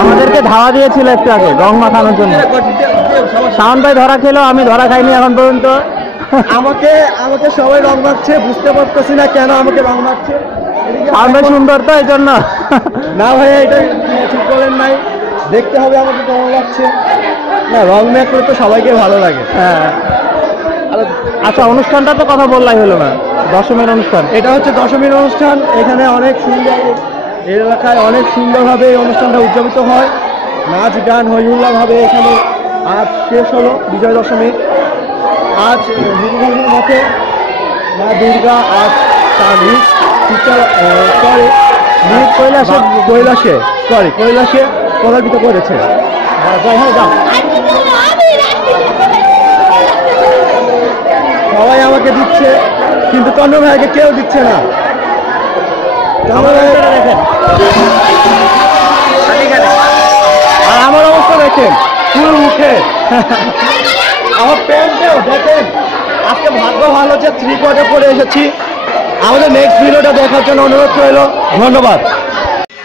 আমাদেরকে ধাওয়া দিয়েছিল একটু আগে রং মাখানোর জন্য। শাওন ভাই ধরা খেলো, আমি ধরা খাইনি এখন পর্যন্ত। আমাকে আমাকে সবাই রং মাখছে, বুঝতে পারতেছি না কেন আমাকে রং মাখছে। শাওন ভাই সুন্দর তো এই জন্য। না ভাই এটা ঠিক বলেন নাই, দেখতে হবে আমাকে কেমন লাগছে। না রং মাখলে তো সবাইকে ভালো লাগে। হ্যাঁ আচ্ছা, অনুষ্ঠানটা তো কথা বললাই হলো না, দশমীর অনুষ্ঠান। এটা হচ্ছে দশমীর অনুষ্ঠান। এখানে অনেক সুন্দর, এই এলাকায় অনেক সুন্দরভাবে এই অনুষ্ঠানটা উদযাপিত হয়। নাচ গান হইহুল্লা ভাবে এখানে আজ শেষ হলো বিজয় দশমী। আজ হিন্দু ধর্মের মতে মা দুর্গা আজ তার কৈলাসে প্রভাবিত করেছে। সবাই আমাকে দিচ্ছে কিন্তু তন্ময় ভাইকে কেউ দিচ্ছে না। আর আমার অবস্থা দেখেন, ফুল মুখে। আমার প্যান্টেও দেখেন, আজকে ভাগ্য ভালো যে 3 কোয়ার্টার পরে এসেছি। আমাদের নেক্সট ভিডিওটা দেখার জন্য অনুরোধ রইল, ধন্যবাদ।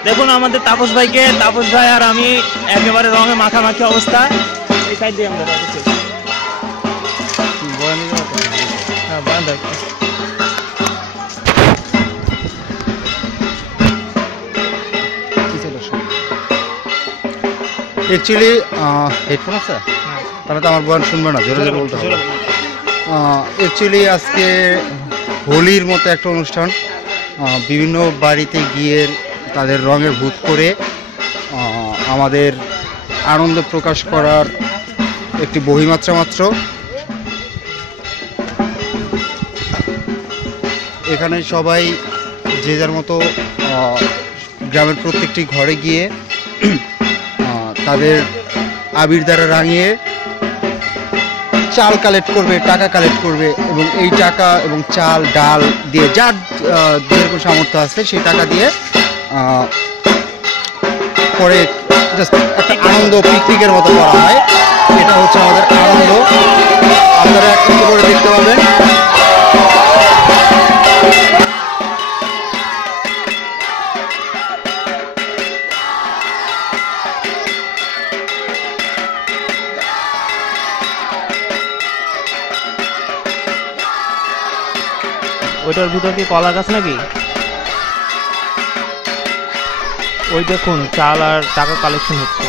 দেখুন আমাদের তাপস ভাইকে, তাপস ভাই আর আমি একেবারে রঙে মাখামাখি অবস্থা। এই সাইড দিয়ে আমরা অ্যাকচুয়ালি হেডফোন আছে, তাহলে তো আমার বয়ান শুনবে না, জোরে জোরে বলতে হবে। অ্যাকচুয়ালি আজকে হোলির মতো একটা অনুষ্ঠান, বিভিন্ন বাড়িতে গিয়ে তাদের রঙের ভূত করে আমাদের আনন্দ প্রকাশ করার একটি বহিমাত্রা মাত্র। এখানে সবাই যে যার মতো গ্রামের প্রত্যেকটি ঘরে গিয়ে তাদের আবির দ্বারা রাঙিয়ে চাল কালেক্ট করবে, টাকা কালেক্ট করবে, এবং এই টাকা এবং চাল ডাল দিয়ে যার যেরকম সামর্থ্য আছে সেই টাকা দিয়ে পরে জাস্ট একটা আনন্দ পিকনিকের মতো করা হয়। এটা হচ্ছে আমাদের আনন্দ, আপনারা একটু করে দেখতে পাবেন। ওইটার ভিতর কি কলা গাছ নাকি? ওই দেখুন চাল আর টাকা কালেকশন হচ্ছে।